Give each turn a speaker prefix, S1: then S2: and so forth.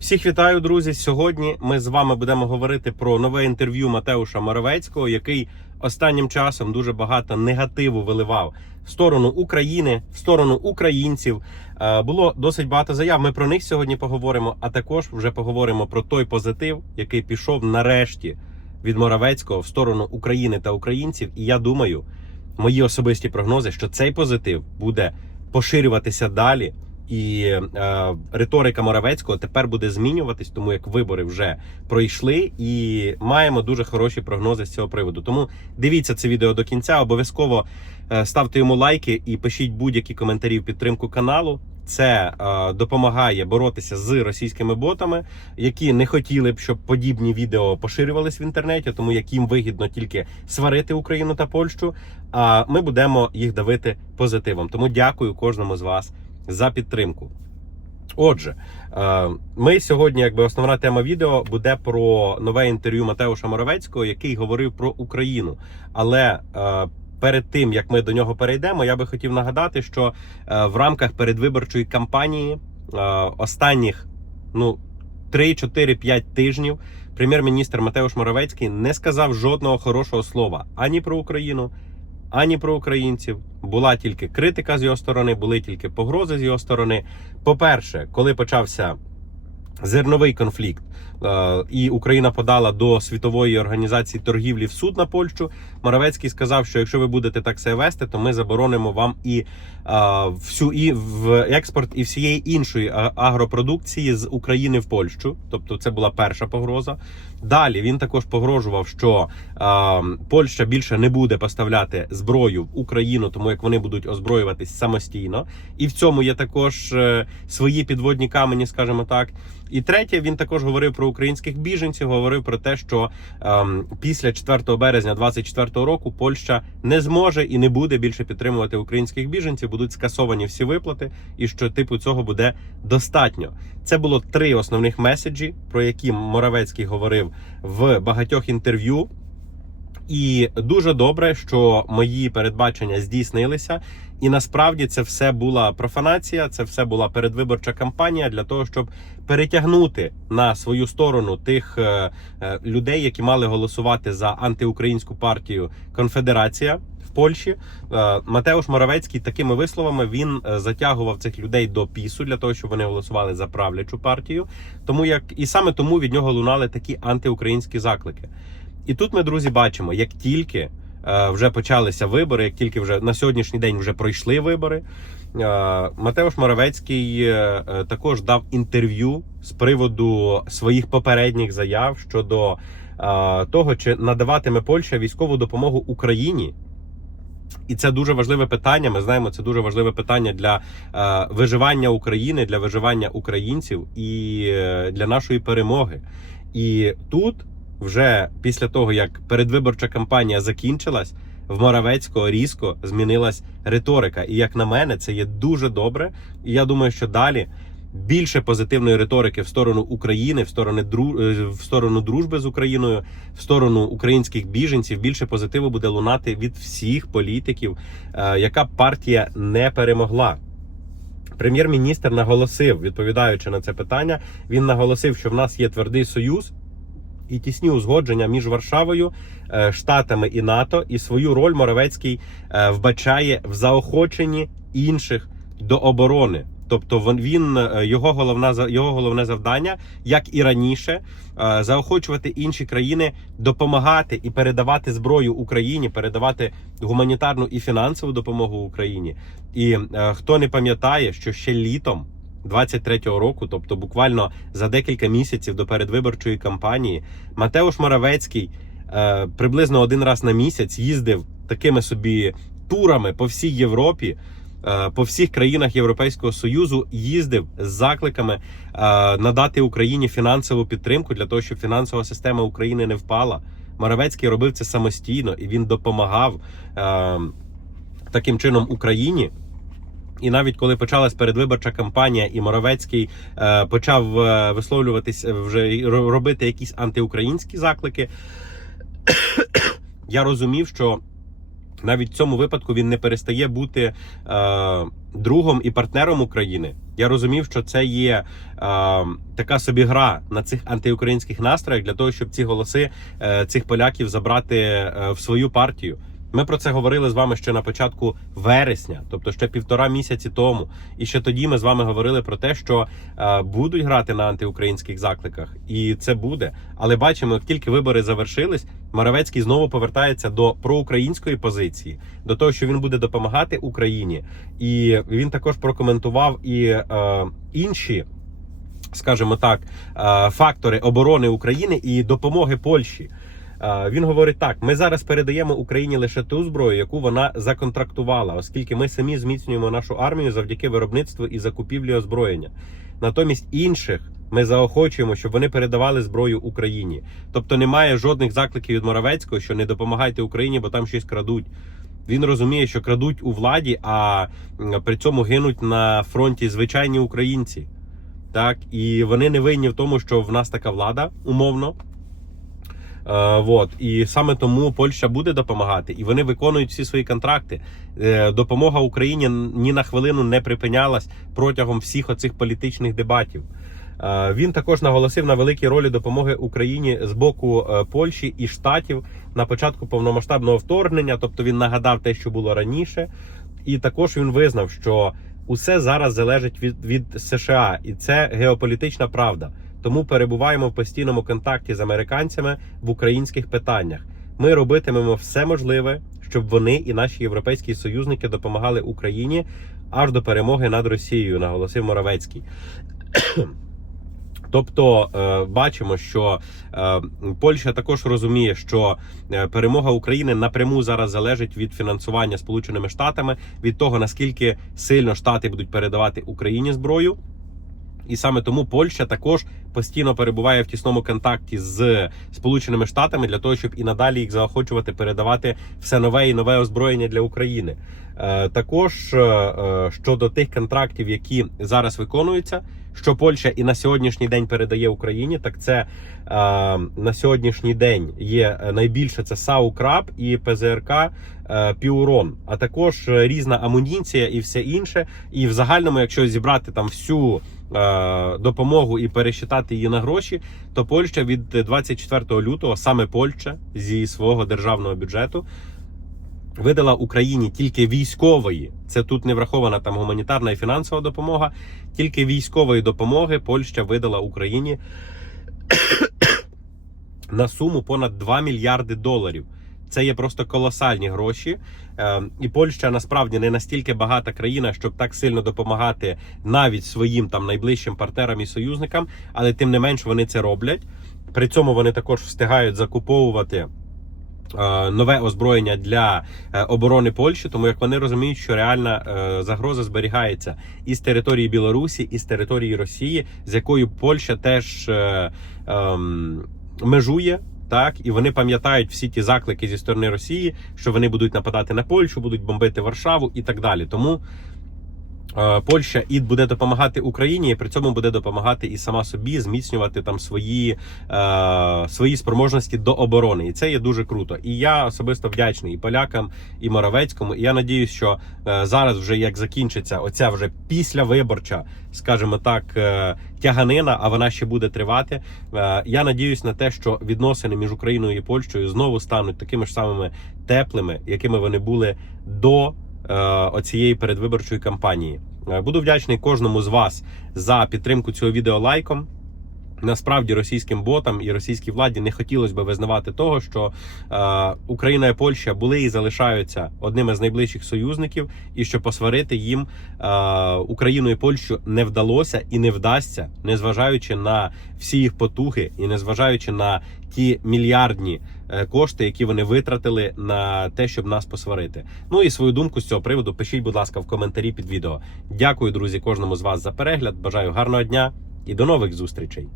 S1: Всіх вітаю, друзі. Сьогодні ми з вами будемо говорити про нове інтерв'ю Матеуша Моровецького, який останнім часом дуже багато негативу виливав в сторону України, в сторону українців. Е, Було досить багато заяв. Ми про них сьогодні поговоримо. А також вже поговоримо про той позитив, який пішов нарешті від Моровецького в сторону України та українців. І я думаю, мої особисті прогнози, що цей позитив буде поширюватися далі. І е, риторика Моравецького тепер буде змінюватись, тому як вибори вже пройшли, і маємо дуже хороші прогнози з цього приводу. Тому дивіться це відео до кінця. Обов'язково е, ставте йому лайки і пишіть будь-які коментарі в підтримку каналу. Це е, допомагає боротися з російськими ботами, які не хотіли б, щоб подібні відео поширювались в інтернеті, тому як їм вигідно тільки сварити Україну та Польщу. А ми будемо їх давити позитивом. Тому дякую кожному з вас за підтримку. Отже, е, ми сьогодні, якби основна тема відео буде про нове інтерв'ю Матеуша Моровецького, який говорив про Україну. Але е, перед тим як ми до нього перейдемо, я би хотів нагадати, що е, в рамках передвиборчої кампанії останніх ну 3-4-5 тижнів прем'єр-міністр Матеуш Моровецький не сказав жодного хорошого слова ані про Україну, ані про українців. Була тільки критика з його сторони, були тільки погрози з його сторони. По-перше, коли почався зерновий конфлікт, і Україна подала до світової організації торгівлі в суд на Польщу. Моравецький сказав, що якщо ви будете так себе вести, то ми заборонимо вам і е, всю і в експорт і всієї іншої агропродукції з України в Польщу. Тобто, це була перша погроза. Далі він також погрожував, що е, Польща більше не буде поставляти зброю в Україну, тому як вони будуть озброюватись самостійно. І в цьому є також е, свої підводні камені, скажімо так. І третє, він також говорив про українських біженців. Говорив про те, що ем, після 4 березня 2024 року Польща не зможе і не буде більше підтримувати українських біженців. Будуть скасовані всі виплати, і що типу цього буде достатньо. Це було три основних меседжі, про які Моравецький говорив в багатьох інтерв'ю. І дуже добре, що мої передбачення здійснилися. І насправді це все була профанація, це все була передвиборча кампанія для того, щоб перетягнути на свою сторону тих е, е, людей, які мали голосувати за антиукраїнську партію Конфедерація в Польщі. Е, Матеуш Моравецький такими висловами він затягував цих людей до пісу для того, щоб вони голосували за правлячу партію. Тому як і саме тому від нього лунали такі антиукраїнські заклики. І тут ми, друзі, бачимо, як тільки е, вже почалися вибори, як тільки вже на сьогоднішній день вже пройшли вибори. е, Матеуш Моравецький е, також дав інтерв'ю з приводу своїх попередніх заяв щодо того, чи надаватиме Польща військову допомогу Україні. І це дуже важливе питання. Ми знаємо, це дуже важливе питання для е, виживання України, для виживання українців і е, для нашої перемоги. І тут вже після того, як передвиборча кампанія закінчилась, в Моравецького різко змінилась риторика. І як на мене, це є дуже добре. І я думаю, що далі більше позитивної риторики в сторону України, в сторону е, в сторону дружби з Україною, в сторону українських біженців. Більше позитиву буде лунати від всіх політиків, е, яка партія не перемогла. Прем'єр-міністр наголосив, відповідаючи на це питання, він наголосив, що в нас є твердий союз і тісні узгодження між Варшавою, е, Штатами і НАТО, і свою роль Моравецький е, вбачає в заохоченні інших до оборони. Тобто він- е, його головна його головне завдання, як і раніше, заохочувати інші країни допомагати і передавати зброю Україні, передавати гуманітарну і фінансову допомогу Україні. І хто не пам'ятає, що ще літом 23-го року, тобто буквально за декілька місяців до передвиборчої кампанії, Матеуш Моравецький е, приблизно один раз на місяць їздив такими собі турами по всій Європі. е, По всіх країнах Європейського союзу їздив з закликами е, надати Україні фінансову підтримку для того, щоб фінансова система України не впала. Моравецький робив це самостійно і він допомагав е, таким чином Україні. І навіть коли почалась передвиборча кампанія, і Моровецький е, почав е, висловлюватись е, вже робити якісь антиукраїнські заклики, я розумів, що навіть в цьому випадку він не перестає бути е, другом і партнером України. Я розумів, що це є е, така собі гра на цих антиукраїнських настроях для того, щоб ці голоси е, цих поляків забрати е, в свою партію. Ми про це говорили з вами ще на початку вересня, тобто ще півтора місяці тому. І ще тоді ми з вами говорили про те, що е, будуть грати на антиукраїнських закликах, і це буде. Але бачимо, як тільки вибори завершились, Моравецький знову повертається до проукраїнської позиції, до того, що він буде допомагати Україні, і він також прокоментував і е, інші. Скажімо так, е, фактори оборони України і допомоги Польщі. Він говорить так: ми зараз передаємо Україні лише ту зброю, яку вона законтрактувала, оскільки ми самі зміцнюємо нашу армію завдяки виробництву і закупівлі озброєння. Натомість інших ми заохочуємо, щоб вони передавали зброю Україні. Тобто немає жодних закликів від Моравецького, що не допомагайте Україні, бо там щось крадуть. Він розуміє, що крадуть у владі, а при цьому гинуть на фронті звичайні українці. Так, і вони не винні в тому, що в нас така влада умовно. Е, вот. І саме тому Польща буде допомагати, і вони виконують всі свої контракти. Е, допомога Україні ні на хвилину не припинялась протягом всіх оцих політичних дебатів. Е, Він також наголосив на великій ролі допомоги Україні з боку Польщі і штатів на початку повномасштабного вторгнення. Тобто він нагадав те, що було раніше, і також він визнав, що усе зараз залежить від, від США, і це геополітична правда. Тому перебуваємо в постійному контакті з американцями в українських питаннях. Ми робитимемо все можливе, щоб вони і наші європейські союзники допомагали Україні аж до перемоги над Росією, наголосив Моравецький. Тобто е, бачимо, що е, Польща також розуміє, що е, перемога України напряму зараз залежить від фінансування Сполученими Штатами, від того наскільки сильно Штати будуть передавати Україні зброю. І саме тому Польща також постійно перебуває в тісному контакті з Сполученими Штатами для того, щоб і надалі їх заохочувати передавати все нове і нове озброєння для України. Е, також е, е, щодо тих контрактів, які зараз виконуються, що Польща і на сьогоднішній день передає Україні, так це е, на сьогоднішній день є е, найбільше це САУ Краб і ПЗРК е, Піурон, а також е, різна амуніція і все інше. І в загальному, якщо зібрати там всю е, допомогу і пересчитати її на гроші, то Польща від 24 лютого, саме Польща зі свого державного бюджету. Видала Україні тільки військової, це тут не врахована там гуманітарна і фінансова допомога. Тільки військової допомоги Польща видала Україні на суму понад 2 мільярди доларів. Це є просто колосальні гроші. Е, І Польща насправді не настільки багата країна, щоб так сильно допомагати навіть своїм там найближчим партнерам і союзникам, але тим не менш вони це роблять. При цьому вони також встигають закуповувати нове озброєння для е, оборони Польщі, тому як вони розуміють, що реальна е, загроза зберігається і з території Білорусі, і з території Росії, з якою Польща теж е, ем, межує. Так, і вони пам'ятають всі ті заклики зі сторони Росії, що вони будуть нападати на Польщу, будуть бомбити Варшаву і так далі. Тому е, Польща і буде допомагати Україні, і при цьому буде допомагати і сама собі зміцнювати там свої, е, свої спроможності до оборони. І це є дуже круто. І я особисто вдячний і полякам, і Моровецькому. І я надіюсь, що е, зараз, вже як закінчиться оця вже післявиборча, скажімо так, е, тяганина, а вона ще буде тривати. Е, я надіюсь на те, що відносини між Україною і Польщею знову стануть такими ж самими теплими, якими вони були до е, оцієї передвиборчої кампанії. Е, Буду вдячний кожному з вас за підтримку цього відео лайком. Насправді російським ботам і російській владі не хотілося б визнавати того, що е, Україна і Польща були і залишаються одними з найближчих союзників, і що посварити їм е, Україну і Польщу не вдалося і не вдасться, незважаючи на всі їх потуги, і незважаючи на ті мільярдні е, кошти, які вони витратили на те, щоб нас посварити. Ну і свою думку з цього приводу пишіть, будь ласка, в коментарі під відео. Дякую, друзі, кожному з вас за перегляд. Бажаю гарного дня і до нових зустрічей.